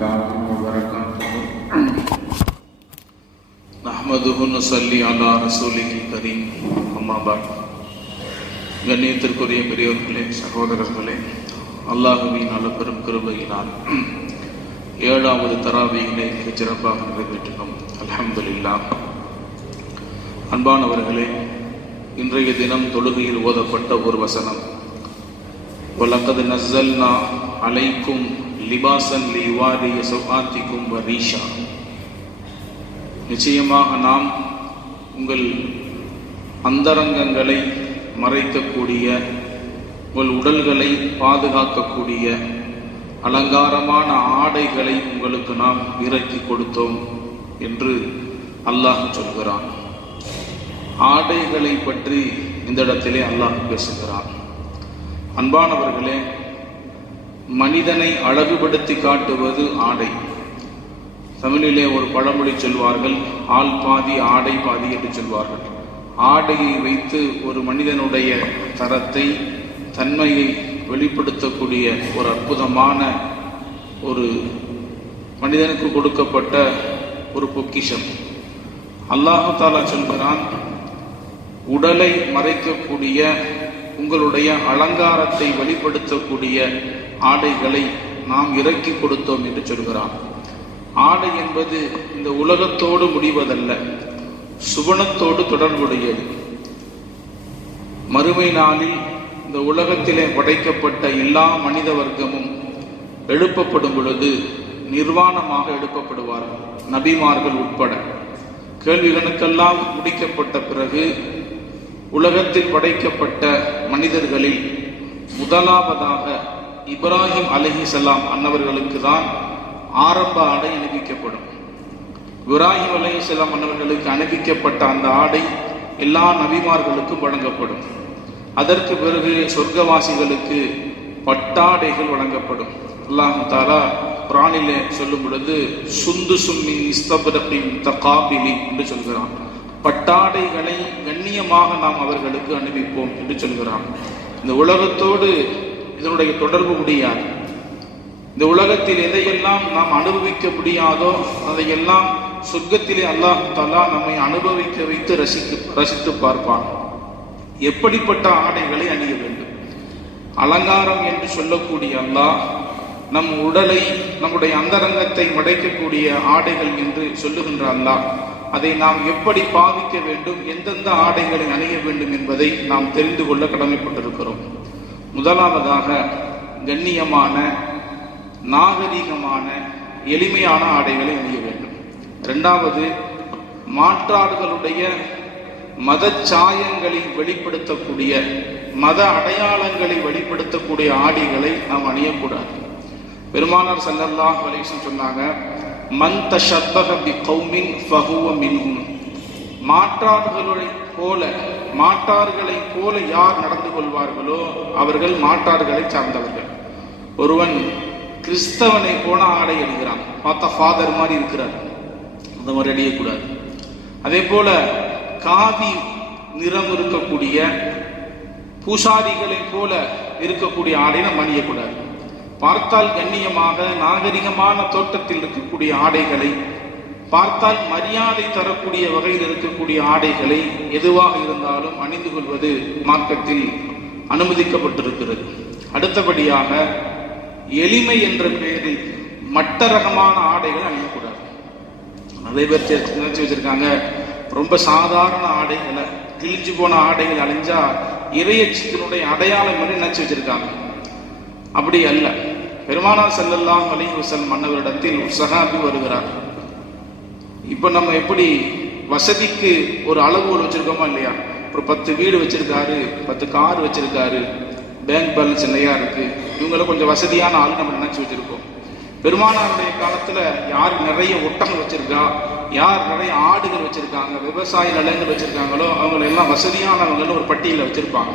تعالى وبركاته نحمده ونصلي على رسوله الكريم أما بعد. கண்ணியத்திற்குரிய பெரியோர்களே, சகோதரர்களே, அல்லாஹுவின் அளப்பெரும் கிருபையினால் 7வது தராவீஹினை மிகச் சிறப்பாக நிறைவேற்றினோம். அல்ஹம்துலில்லாஹ். அன்பானவர்களே, இன்றைய தினம் தொழுகையில் ஓதப்பட்ட ஒரு வசனம், வலகத் நஸ்ஸல்னா அலைக்கும் லிபாசன் லியுவாரிய சௌஆத்திக்கும் வரீஷா. நிச்சயமாக நாம் உங்கள் அந்தரங்கங்களை மறைக்கக்கூடிய, உங்கள் உடல்களை பாதுகாக்கக்கூடிய அலங்காரமான ஆடைகளை உங்களுக்கு நாம் இறக்கி கொடுத்தோம் என்று அல்லாஹ் சொல்கிறான். ஆடைகளை பற்றி இந்த இடத்திலே அல்லாஹ் பேசுகிறான். அன்பானவர்களே, மனிதனை அழகுபடுத்தி காட்டுவது ஆடை. தமிழிலே ஒரு பழமொழி சொல்வார்கள், ஆள் பாதி ஆடை பாதி என்று சொல்வார்கள். ஆடையை வைத்து ஒரு மனிதனுடைய தரத்தை, தன்மையை வெளிப்படுத்தக்கூடிய ஒரு அற்புதமான ஒரு மனிதனுக்கு கொடுக்கப்பட்ட ஒரு பொக்கிஷம். அல்லாஹ் தஆலா சொல்கிறான், உடலை மறைக்கக்கூடிய, உங்களுடைய அலங்காரத்தை வெளிப்படுத்தக்கூடிய ஆடைகளை நாம் இறக்கி கொடுத்தோம் என்று சொல்கிறான். ஆடை என்பது இந்த உலகத்தோடு முடிவதல்ல, சுவனத்தோடு தொடர்புடையது. மறுமை நாளில் இந்த உலகத்திலே படைக்கப்பட்ட எல்லா மனித வர்க்கமும் எழுப்பப்படும் பொழுது நிர்வாணமாக எழுப்பப்படுவார்கள், நபிமார்கள் உட்பட. கேள்விகளுக்கெல்லாம் முடிக்கப்பட்ட பிறகு உலகத்தில் படைக்கப்பட்ட மனிதர்களில் முதலாவதாக இப்ராஹிம் அலைஹிஸ்ஸலாம் அன்னவர்களுக்கு தான் ஆரம்ப ஆடை அணிவிக்கப்படும். இப்ராஹிம் அலைஹிஸ்ஸலாம் அன்னவர்களுக்கு அணிவிக்கப்பட்ட அந்த ஆடை எல்லா நபிமார்களுக்கும் வழங்கப்படும். அதற்கு பிறகு சொர்க்கவாசிகளுக்கு பட்டாடைகள் வழங்கப்படும். அல்லாஹ் தஆலா குர்ஆனிலே சொல்லும் பொழுது சுந்துசும் மின் இஸ்தப்ரகின் தகாபிலி என்று சொல்கிறான். பட்டாடைகளை கண்ணியமாக நாம் அவர்களுக்கு அணிவிப்போம் என்று சொல்கிறான். இந்த உலகத்தோடு இதனுடைய தொடர்பு முடியாது. இந்த உலகத்தில் எதையெல்லாம் நாம் அனுபவிக்க முடியாதோ அதையெல்லாம் சொர்க்கத்திலே அல்லாஹ் தஆலா நம்மை அனுபவிக்க வைத்து ரசித்து பார்ப்பான். எப்படிப்பட்ட ஆடைகளை அணிய வேண்டும்? அலங்காரம் என்று சொல்லக்கூடிய அல்லாஹ் நம் உடலை, நம்முடைய அந்தரங்கத்தை மறைக்கக்கூடிய ஆடைகள் என்று சொல்லுகின்ற அல்லாஹ் அதை நாம் எப்படி பாவிக்க வேண்டும், எந்தெந்த ஆடைகளை அணிய வேண்டும் என்பதை நாம் தெரிந்து கொள்ள கடமைப்பட்டிருக்கிறோம். முதலாவதாக கண்ணியமான, நாகரீகமான, எளிமையான ஆடைகளை அணிய வேண்டும். இரண்டாவது, மாற்றார்களுடைய மத சாயங்களை வெளிப்படுத்தக்கூடிய, மத அடையாளங்களை வெளிப்படுத்தக்கூடிய ஆடைகளை நாம் அணியக்கூடாது. பெருமானார் ஸல்லல்லாஹு அலைஹி வஸல்லம் சொன்னாங்க, மன் தஷப்பஹ பிகௌமின் ஃபஹுவ மின்ஹும். மாற்றார்களை போல யார் நடந்து கொள்வார்களோ அவர்கள் மாற்றார்களை சார்ந்தவர்கள். ஒருவன் கிறிஸ்தவனை போன ஆடை அணிகிறான், பார்த்தா ஃபாதர் மாதிரி இருக்கிறார், அந்த மாதிரி அணியக்கூடாது. அதே போல காவி நிறம் இருக்கக்கூடிய பூசாரிகளை போல இருக்கக்கூடிய ஆடை நாம் அணியக்கூடாது. பார்த்தால் கண்ணியமாக, நாகரிகமான தோட்டத்தில் இருக்கக்கூடிய ஆடைகளை, பார்த்தால் மரியாதை தரக்கூடிய வகையில் இருக்கக்கூடிய ஆடைகளை எதுவாக இருந்தாலும் அணிந்து கொள்வது மார்க்கத்தில் அனுமதிக்கப்பட்டிருக்கிறது. அடுத்தபடியாக எளிமை என்ற பெயரில் மட்ட ரகமான ஆடைகள் அணியக்கூடாது. நிறைய பேர் நினைச்சு வச்சிருக்காங்க, ரொம்ப சாதாரண ஆடைகளை, கிழிஞ்சு போன ஆடைகள் அணிஞ்சா இறையச்சத்தினுடைய அடையாளம் என்று நினைச்சு வச்சிருக்காங்க. அப்படி அல்ல. பெருமானார் ஸல்லல்லாஹு அலைஹி வஸல்லம் அன்னவரிடத்தில் ஒரு சஹாபி வருகிறார். இப்ப நம்ம எப்படி வசதிக்கு ஒரு அளவுகோல் வச்சிருக்கோமா இல்லையா? ஒரு 10 வீடு வச்சிருக்காரு, 10 கார் வச்சிருக்காரு, பேங்க் பேலன்ஸ் நிறையா இருக்கு, இவங்கள கொஞ்சம் வசதியான ஆள் நம்ம நினைச்சு வச்சிருக்கோம். பெருமானாருடைய காலத்துல யார் நிறைய ஒட்டகம் வச்சிருக்கா, யார் நிறைய ஆடுகள் வச்சிருக்காங்க, விவசாய நிலங்கள் வச்சிருக்காங்களோ அவங்களை எல்லாம் வசதியானவங்கன்னு ஒரு பட்டியல வச்சிருப்பாங்க.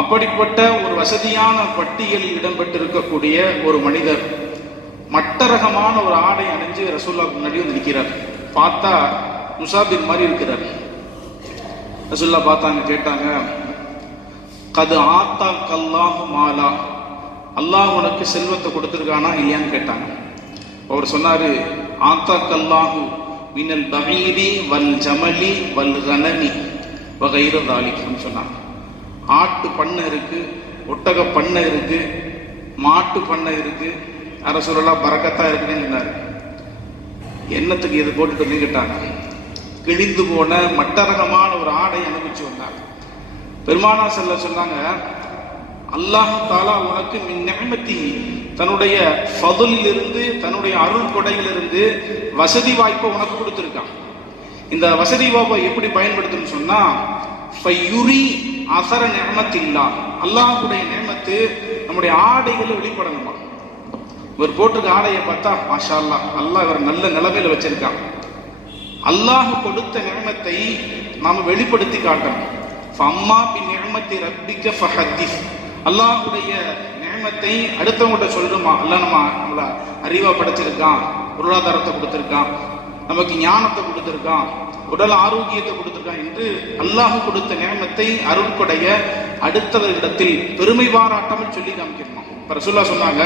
அப்படிப்பட்ட ஒரு வசதியான பட்டியலில் இடம்பெற்றிருக்கக்கூடிய ஒரு மனிதர் மட்டரகமான ஒரு ஆடை அணிஞ்சு ரசூலுல்லாஹ் முன்னாடி வந்து நிற்கிறார். பார்த்தா முசாபிர் மாதிரி இருக்கிறார். ரசூலுல்லாஹ் பார்த்தாங்க, கேட்டாங்க, கது ஆத்தா கல்லாஹு மாலா, அல்லாஹ் உனக்கு செல்வத்தை கொடுத்துருக்கானா இல்லையான்னு கேட்டாங்க. அவர் சொன்னாரு, ஆத்தாக்கல்லாஹு மினல் பகீரி வல் ஜமலி வல் கனமி வகைர தாலிக்னு சொன்னாங்க. ஆட்டு பண்ணை இருக்கு, ஒட்டக பண்ணை இருக்கு, மாட்டு பண்ணை இருக்கு, அரசுலாம் பறக்கத்தா இருக்குன்னு சொன்னாரு. என்னத்துக்கு இது போட்டுட்டு வந்து கேட்டாங்க. கிழிந்து போன மட்டரகமான ஒரு ஆடை அனுபவிச்சு வந்தாங்க. பெருமானார் ஸல்லல்லாஹு சொன்னாங்க, அல்லாஹ் தஆலா உனக்கு மின் நிஅமத்தி, தன்னுடைய ஃபதுலிலிருந்து, தன்னுடைய அருள் கொடையிலிருந்து வசதி வாய்ப்பை உனக்கு கொடுத்திருக்கான். இந்த வசதி வாய்ப்பை எப்படி பயன்படுத்தணும்னு சொன்னா, ஃபயுரி அஸர நிஅமத்தில்லாஹ், அல்லாஹ்வுடைய நிஅமத்து நம்முடைய ஆடைகளை வெளிப்படணுமா. இவர் போட்டிருக்க ஆடையை பார்த்தா மாஷா அல்லாஹ், அல்லாஹ் இவர் நல்ல நிலைமையில வச்சிருக்கான். அல்லாஹ் கொடுத்த நிஅமத்தை நாம வெளிப்படுத்தி காட்டணும். ஃபம்மா பி நிஅமத்தி ரப்பிக ஃபஹத்திஸ், அல்லாஹ்வுடைய நிஅமத்தை அடுத்தவங்கள்ட்ட சொல்லுமா. அல்லாஹ் நம்மள அறிவா படைச்சிருக்கான், பொருளாதாரத்தை கொடுத்திருக்கான், நமக்கு ஞானத்தை கொடுத்திருக்கான், உடல் ஆரோக்கியத்தை கொடுத்திருக்கான் என்று அல்லாஹ் கொடுத்த நியமத்தை அருள்கொடைய அடுத்தவர்களிடத்தில் பெருமை பாராட்டாமல் சொல்லி காமிக்கணுமா. ரசூலுல்லாஹ் சொன்னாங்க,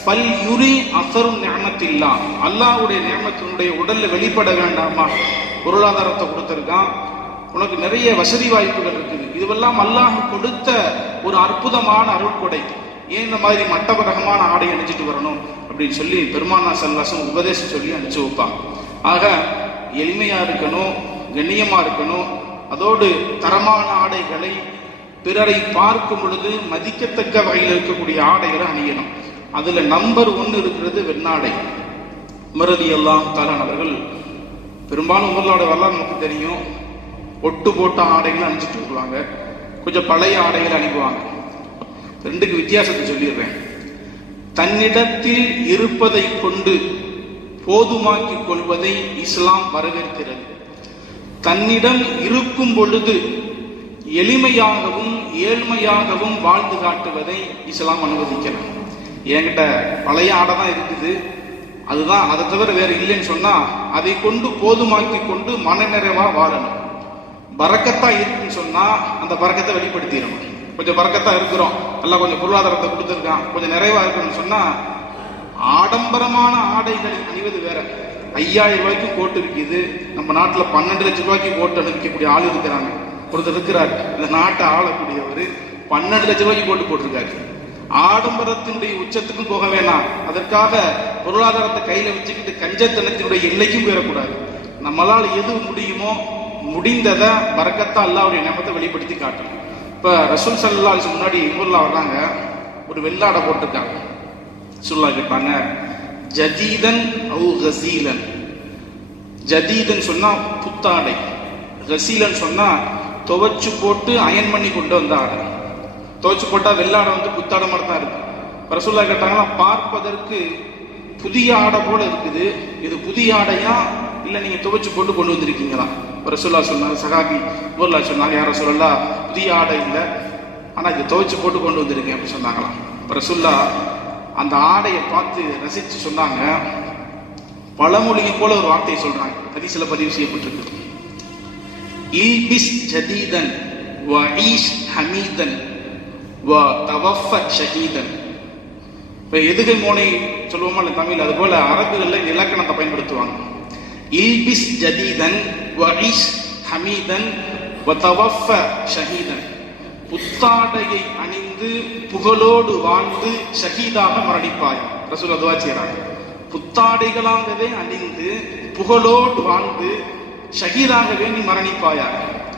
ஃபல் யுரி அஸரு நிஅமத்தில்லா, அல்லாஹ்வுடைய நியமத்தினுடைய உடல்ல வெளிப்பட வேண்டாமா. பொருளாதாரத்தை கொடுத்திருக்கான், உனக்கு நிறைய வசதி வாய்ப்புகள் இருக்குது, இதுவெல்லாம் அல்லாஹ் கொடுத்த ஒரு அற்புதமான அருள்கொடை. ஏன் இந்த மாதிரி மட்டபரகமான ஆடை அணிஞ்சிட்டு வரணும் அப்படின்னு சொல்லி பெருமானார் ஸல்லல்லாஹு அலைஹி வஸல்லம் உபதேசம் சொல்லி அனுப்பிச்சு வைப்பாங்க. ஆக எளிமையா இருக்கணும், கண்ணியமா இருக்கணும், அதோடு தரமான ஆடைகளை பிறரை பார்க்கும் பொழுது மதிக்கத்தக்க வகையில் இருக்கக்கூடிய ஆடைகளை அணியணும். அதுல நம்பர் 1 இருக்கிறது வெண்ணாடை. உமர் ரலியல்லாஹு தஆலா அவர்கள் பெரும்பாலும் உமரோட வரலாறு நமக்கு தெரியும், ஒட்டு போட்ட ஆடைகளை அணிஞ்சிட்டு வருவாங்க, கொஞ்சம் பழைய ஆடைகளை அணிவாங்க. ரெண்டுக்கு வித்தியாசத்தை சொல்லிடுறேன். தன்னிடத்தில் இருப்பதை கொண்டு போதுமாக்கிக் கொள்வதை இஸ்லாம் வரவேற்கிறது. தன்னிடம் இருக்கும் பொழுது எளிமையாகவும் ஏழ்மையாகவும் வாழ்ந்து காட்டுவதை இஸ்லாம் அனுமதிக்கிறது. என்கிட்ட பழைய ஆடை தான் இருக்குது, அதுதான், அதை தவிர வேற இல்லைன்னு சொன்னா அதை கொண்டு போதுமாக்கி கொண்டு மனநிறைவா வாழணும். பரக்கத்தா இருக்குன்னு சொன்னா அந்த பரக்கத்தை வெளிப்படுத்திடணும். கொஞ்சம் பரக்கத்தா இருக்கிறோம், எல்லாம் கொஞ்சம் பொருளாதாரத்தை கொடுத்துருக்கான், கொஞ்சம் நிறைவா இருக்கணும்னு சொன்னா ஆடம்பரமான ஆடைகளை அணிவது வேற. 5000 ரூபாய்க்கு கோட்டு இருக்குது, நம்ம நாட்டுல 12 லட்சம் ரூபாய்க்கு கோட்டு அணிவிக்கக்கூடிய ஆள் இருக்கிறாங்க. ஒருத்தர் இருக்கிறார், இந்த நாட்டை ஆளக்கூடியவர் 12 லட்சம் ரூபாய்க்கு கோட்டு போட்டிருக்காரு. ஆடம்பரத்தினுடைய உச்சத்துக்கும் போக வேணாம், அதற்காக பொருளாதாரத்தை கையில வச்சுக்கிட்டு கஞ்சத்தனத்தினுடைய எல்லைக்கும் போயிடக்கூடாது. நம்மளால் எது முடியுமோ முடிந்ததை பரக்கத்தா அல்லாஹ்வுடைய நியமத்தை வெளிப்படுத்தி காட்டணும். இப்ப ரசூல் ஸல்லல்லாஹு அலைஹி வஸல்லம் முன்னாடி ஊர்ல வர்றாங்க, ஒரு வெள்ளாடை போட்டிருக்காங்க. ரசூலுல்லாஹ் கேட்பாங்க, ஜதீதன் அவு கசீலன். ஜதீதன் சொன்னா புத்தாடை, கசீலன் சொன்னா துவைச்சு போட்டு அயன் பண்ணி கொண்டு வந்த ஆடை. துவைச்சு போட்டா வெள்ளாடை புத்தாடை மாதிரி தான் இருக்கு. ரசூலுல்லாஹ் கேட்டாங்கன்னா, பார்ப்பதற்கு புதிய ஆடை போல இருக்குது, இது புதிய ஆடையா இல்ல நீங்க துவைச்சு போட்டு கொண்டு வந்திருக்கீங்களா? ரசூலுல்லாஹ் சொன்னாங்க, சஹாபி ஊர்ல சொன்னாங்க, யார் ரசூலுல்லாஹ் புதிய ஆடை இல்லை, ஆனா இது துவைச்சு போட்டு கொண்டு வந்திருக்கேன் அப்படின்னு சொன்னாங்களாம். ரசூலுல்லாஹ் அந்த ஆடையை பார்த்து ரசிச்சு சொன்னாங்க, பழமொழியை போல ஒரு வார்த்தையை சொல்றாங்க, ஹதீஸ்ல பதிவு செய்யப்பட்டிருக்கு. இல்பிஸ் ஜதீதன் வ ஈஷ் ஹமீதன் வ தவஃப ஷஹீதன். இப்ப எதுகை மோனை சொல்லுவோமா இல்லை தமிழ், அது போல அரபுகள்ல இலக்கணத்தை பயன்படுத்துவாங்க. இல்பிஸ் ஜதீதன் வ ஈஷ் ஹமீதன் வ தவஃப ஷஹீதன். புத்தாடையை அணிந்து புகழோடு வாழ்ந்து ஷஹீதாக மரணிப்பாய். ரசூலுல்லாஹ் துஆ செய்றாங்க, புத்தாடைகளாகவே அணிந்து புகழோடு வாழ்ந்து ஷஹீதாகவே நீ மரணிப்பாயா.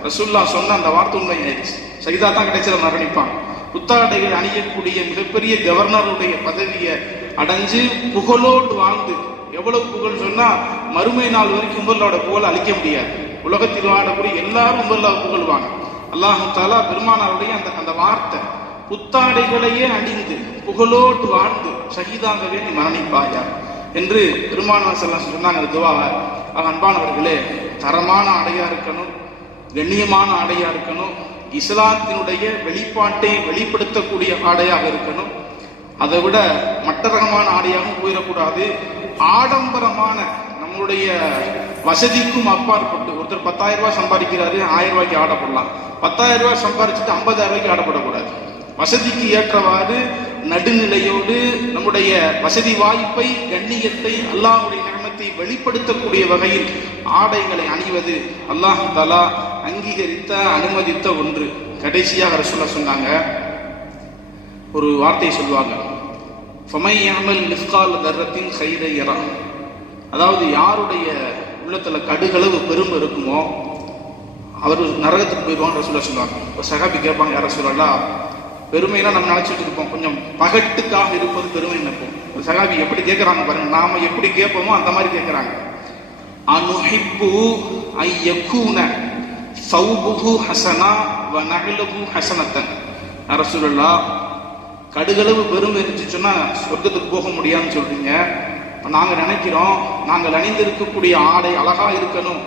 ரசூலுல்லாஹ் சொன்ன அந்த வார்த்தை உண்மையாயிடுச்சு. ஷஹீதா தான் கிடைச்சத மரணிப்பான். புத்தாடைகள் அணியக்கூடிய மிகப்பெரிய கவர்னருடைய பதவியை அடைஞ்சு புகழோடு வாழ்ந்து, எவ்வளவு புகழ் சொன்னா மறுமை நாள் வரைக்கும் உமர்லோட புகழ் அழிக்க முடியாது. உலகத்தில் வாழக்கூடிய எல்லாரும் உமர்ல புகழ்வாங்க. அல்லாஹ் தஆலா பெருமானாருடைய அந்த வார்த்தை, புத்தாடைகளையே அணிந்து புகழோடு வாழ்ந்து ஷஹீதாகவே நீ மரணிப்பாயா என்று பெருமானார் ஸல்லல்லாஹு அலைஹி வஸல்லம் சொன்னாங்க துஆவை. அன்பானவர்களே, தரமான ஆடையா இருக்கணும், கண்ணியமான ஆடையா இருக்கணும், இஸ்லாத்தினுடைய வெளிப்பாட்டை வெளிப்படுத்தக்கூடிய ஆடையாக இருக்கணும். அதை விட மட்டரகமான ஆடையாகவும் போயிடக்கூடாது. ஆடம்பரமான நம்மளுடைய வசதிக்கும் அப்பாற்பட்டு ஒருத்தர் 10,000 ரூபாய் சம்பாதிக்கிறாரு, 1000 ரூபாய்க்கு ஆடப்படலாம். 10,000 ரூபாய் சம்பாதிச்சுட்டு 50,000 ரூபாய்க்கு ஆடப்படக்கூடாது. வசதிக்கு ஏற்றவாறு நடுநிலையோடு நம்முடைய வசதி வாய்ப்பை, கண்ணியத்தை, அல்லாஹ்வுடைய நியமத்தை வெளிப்படுத்தக்கூடிய வகையில் ஆடைகளை அணிவது அல்லாஹ் தஆலா அங்கீகரித்த, அனுமதித்த ஒன்று. கடைசியாக ரசூலுல்லாஹ் சொன்னாங்க, ஒரு வார்த்தையை சொல்லுவாங்க, ஃபமை யஅமல் மிஸ்கால் தர்ரத்தின் கைரை யரா. அதாவது யாருடைய உள்ளத்துல கடுகளவு பெருமை இருக்குமோ அவர் நரகத்துக்கு போயிடுவான்னு ரசூலுல்லாஹ் சொல்லுவாங்க. இப்போ சஹாபி கேட்பாங்க, யார் ரசூலல்லாஹ், பெருமையெல்லாம் நம்ம நினைச்சிட்டு இருப்போம், கொஞ்சம் பகட்டுக்காக இருப்பது பெருமை நினைப்போம். சஹாபி எப்படி கேட்கறாங்க பாருங்க, நாம எப்படி கேட்போமோ அந்த மாதிரி கேட்கறாங்க. அனுஹிப்பு ஐ யகூன சௌபுஹு ஹஸனா வ நஹலுஹு ஹஸனத்தன். ரசூலுல்லாஹ், கடுகளவு பெருமை இருந்துச்சுன்னா சொர்க்கத்துக்கு போக முடியாதுன்னு சொல்றீங்க. நாங்க நினைக்கிறோம், நாங்கள் அணிந்திருக்கக்கூடிய ஆடை அழகா இருக்கணும்,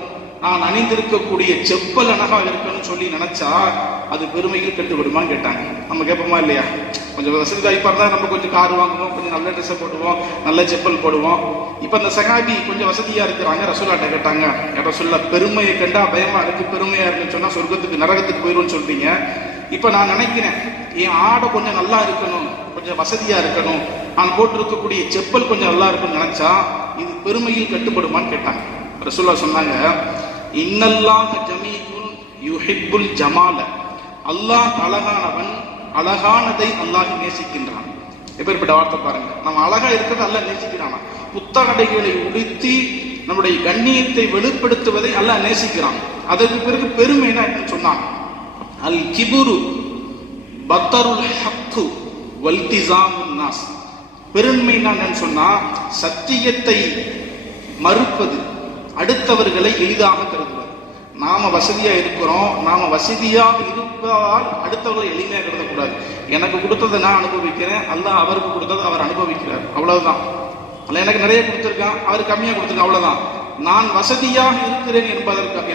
நான் அணிந்திருக்கக்கூடிய செப்பல் அழகா இருக்கணும்னு சொல்லி நினைச்சா அது பெருமையில் கட்டுப்படுமான்னு கேட்டாங்க. நம்ம கேட்போமா இல்லையா? கொஞ்சம் வசதி வாய்ப்பா இருந்தா நம்ம கொஞ்சம் கார் வாங்குவோம், கொஞ்சம் நல்ல ட்ரெஸ்ஸை போடுவோம், நல்ல செப்பல் போடுவோம். இப்ப அந்த சஹாபி கொஞ்சம் வசதியா இருக்கிறாங்க, ரசூலுல்லாஹ்ட்ட கேட்டாங்க, ரசூலுல்லாஹ், பெருமையை கண்டா பயமா இருக்கு, பெருமையா இருக்குன்னு சொன்னா சொர்க்கத்துக்கு நரகத்துக்கு போயிடும்னு சொல்றீங்க. இப்ப நான் நினைக்கிறேன், என் ஆடை கொஞ்சம் நல்லா இருக்கணும், கொஞ்சம் வசதியா இருக்கணும், நான் போட்டிருக்கக்கூடிய செப்பல் கொஞ்சம் நல்லா இருக்கும்னு நினைச்சா இது பெருமையில் கட்டுப்படுமான்னு கேட்டாங்க. ரசூலுல்லாஹ் சொன்னாங்க, இன்னல்லாஹ ஜமீஉன் யுஹிப்புல் ஜமால. அல்லாஹ் அழகானவன், அழகானதை அல்லாஹ் நேசிக்கின்றான். எப்பேற்பட்ட வார்த்தை பாருங்க. நம்ம அழகா இருக்கிறது அல்லாஹ் நேசிக்கிறானா? புத்தகடைகளை உடுத்தி நம்முடைய கண்ணியத்தை வெளிப்படுத்துவதை அல்லாஹ் நேசிக்கிறான். அதற்கு பிறகு பெருமை என்ன சொன்னான், அல் கிபுரு பத்தருல் ஹக்கு வல்திசாமுன் நாஸ். பெருமை என்னன்னு சொன்னா சத்தியத்தை மறுப்பது, அடுத்தவர்களை எளிதாக கருதுவது. நாம வசதியா இருக்கிறோம், நாம வசதியாக இருப்பதால் அடுத்தவர்களை எளிமையாக கருதக்கூடாது. எனக்கு கொடுத்ததை நான் அனுபவிக்கிறேன், அல்லாஹ் அவருக்கு கொடுத்ததை அவர் அனுபவிக்கிறார், அவ்வளவுதான். அல்ல எனக்கு நிறைய கொடுத்திருக்கான், அவர் கம்மியா கொடுத்திருக்கான், அவ்வளவுதான். நான் வசதியாக இருக்கிறேன்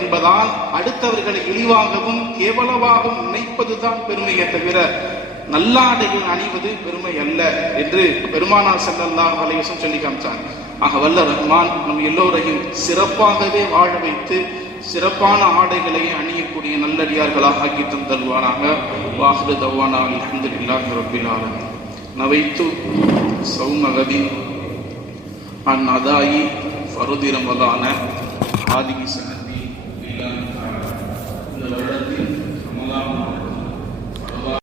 என்பதால் அடுத்தவர்களை இழிவாகவும் கேவலமாகவும் நினைப்பதுதான் பெருமையை தவிர நல்லாடைகள் அணிவது பெருமை அல்ல என்று பெருமானார் ஸல்லல்லாஹு அலைஹி வஸல்லம் சொல்லி காமிச்சாங்க. ஆக வல்ல ரஹ்மான் நம் எல்லோரையும் சிறப்பாகவே வாழ வைத்து சிறப்பான ஆடைகளை அணியக்கூடிய நல்லடியார்களாக ஆக்கி தந்தல்வானாக. வாஹிரு தவானா அல்ஹம்துலில்லாஹி ரப்பில் ஆலமீன். நவைத்து ஸௌம கதின் அன் அதாயி ஃபர்தி ரமலான ஆதிகி சனதி. இந்த வருடத்தில்